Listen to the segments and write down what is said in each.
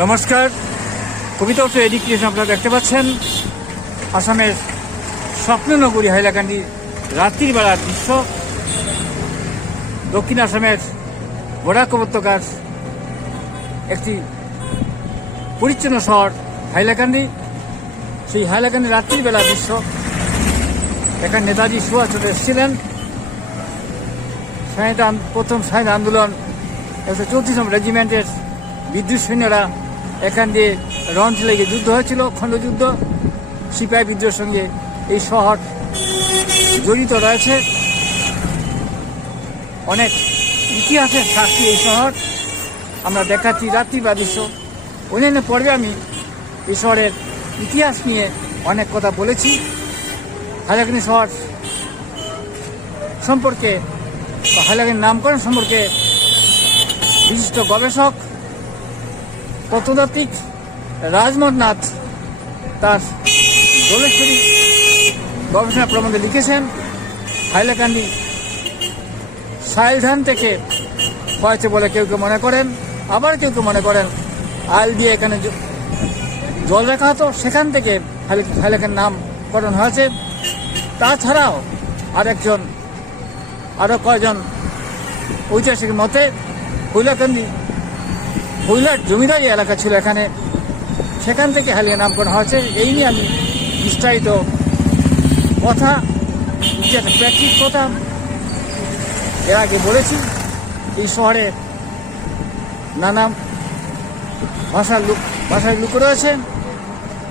নমস্কার। কবিতা উৎসব এডুকেশন আপনারা দেখতে পাচ্ছেন, আসামের স্বপ্ননগরী হাইলাকান্দি রাত্রির বেলার দৃশ্য। দক্ষিণ আসামের বরাক উপত্যকার একটি পরিচ্ছন্ন শহর হাইলাকান্দি। সেই হাইলাকান্দি রাত্রির বেলার দৃশ্য। এখানে নেতাজি সুভাষ চলে এসেছিলেন। স্বাধীনতা প্রথম স্বাধীনতা আন্দোলন একশো চৌত্রিশম রেজিমেন্টের বিদ্যুৎ সৈন্যরা এখান দিয়ে রঞ্চ লেগে যুদ্ধ হয়েছিল, খণ্ডযুদ্ধ। সিপাহী বিদ্রোহের সঙ্গে এই শহর জড়িত রয়েছে। অনেক ইতিহাসের সাক্ষী এই শহর। আমরা দেখাচ্ছি রাত্রি বা দৃশ্য। অন্যান্য পর্বে আমি এই শহরের ইতিহাস নিয়ে অনেক কথা বলেছি। হাজারখানি শহর সম্পর্কে বা নামকরণ সম্পর্কে বিশিষ্ট গবেষক প্রত্নতাত্ত্বিক রাজমোহন নাথ তার দোলেশ্বরী গবেষণা প্রবন্ধে লিখেছেন। হাইলাকান্দি সাইল ধান থেকে হয়েছে বলে কেউ কেউ মনে করেন। আবার কেউ কেউ মনে করেন আল দিয়ে এখানে জল রাখা হতো, সেখান থেকে হাইলা- হাইলাকান্দির নামকরণ হয়েছে। তাছাড়াও আরেকজন আরও কয়জন ঐতিহাসিক মতে হৈলাকান্দি হৈলার জমিদারি এলাকা ছিল এখানে। সেখান থেকে হালিয়া নামকরণ হয়েছে। এই নিয়ে আমি বিস্তারিত কথা ইতিহাস প্র্যাকটিস কথা এর আগে বলেছি, এই শহরে নানা ভাষার লোক ভাষার লোক রয়েছে।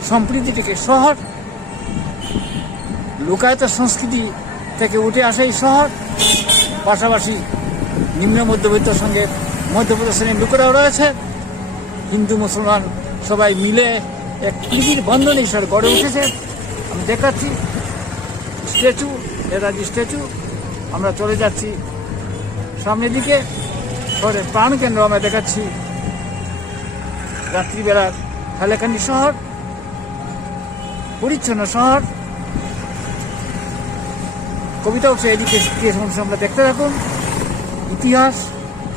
সম্প্রীতি থেকে শহর, লোকায়ত সংস্কৃতি থেকে উঠে আসে এই শহর। পাশাপাশি নিম্ন মধ্যবিত্ত সঙ্গে মধ্যবিত্ত শ্রেণির লোকেরাও রয়েছে। হিন্দু, মুসলমান সবাই মিলে এক পৃথিবীর বন্ধন শহর গড়ে উঠেছে। আমি দেখাচ্ছি স্ট্যাচু নেতাজি স্ট্যাচু। আমরা চলে যাচ্ছি সামনের দিকে। শহরের প্রাণকেন্দ্র আমরা দেখাচ্ছি রাত্রিবেলার হাইলাকান্দি শহর, পরিচ্ছন্ন শহর। কবিতা উৎসব এদিকে আমরা দেখতে থাকুন। ইতিহাস।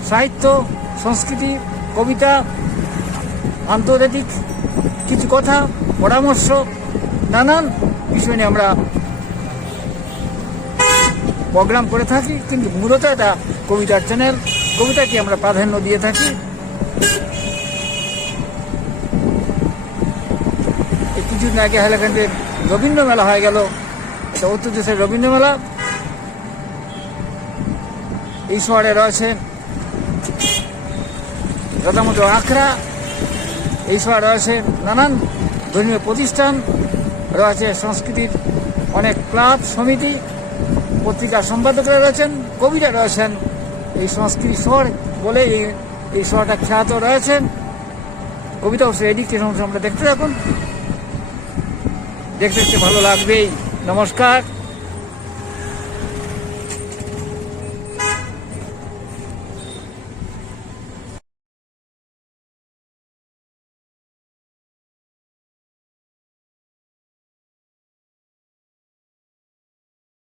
সাহিত্য, সংস্কৃতি, কবিতা, আন্তর্জাতিক কিছু কথা, পরামর্শ, নানান বিষয় নিয়ে আমরা প্রোগ্রাম করে থাকি। কিন্তু মূলত এটা কবিতার চ্যানেল কবিতাকে আমরা প্রাধান্য দিয়ে থাকি। কিছুদিন আগে হাইলাকান্দির রবীন্দ্র মেলা হয়ে গেল। এটা উত্তর দেশের রবীন্দ্র মেলা। এই শহরে রয়েছে যথামতো আখড়া এই শহরে রয়েছে নানান ধর্মীয় প্রতিষ্ঠান, রয়েছে সংস্কৃতির অনেক ক্লাব, সমিতি পত্রিকার সম্পাদকরা রয়েছেন, কবিরা রয়েছেন। এই সংস্কৃতি শহর বলে এই এই শহরটা খ্যাত রয়েছেন কবিতা অবশ্যই এদিকে আমরা দেখতে থাকুন। দেখতে দেখতে ভালো লাগবেই। নমস্কার।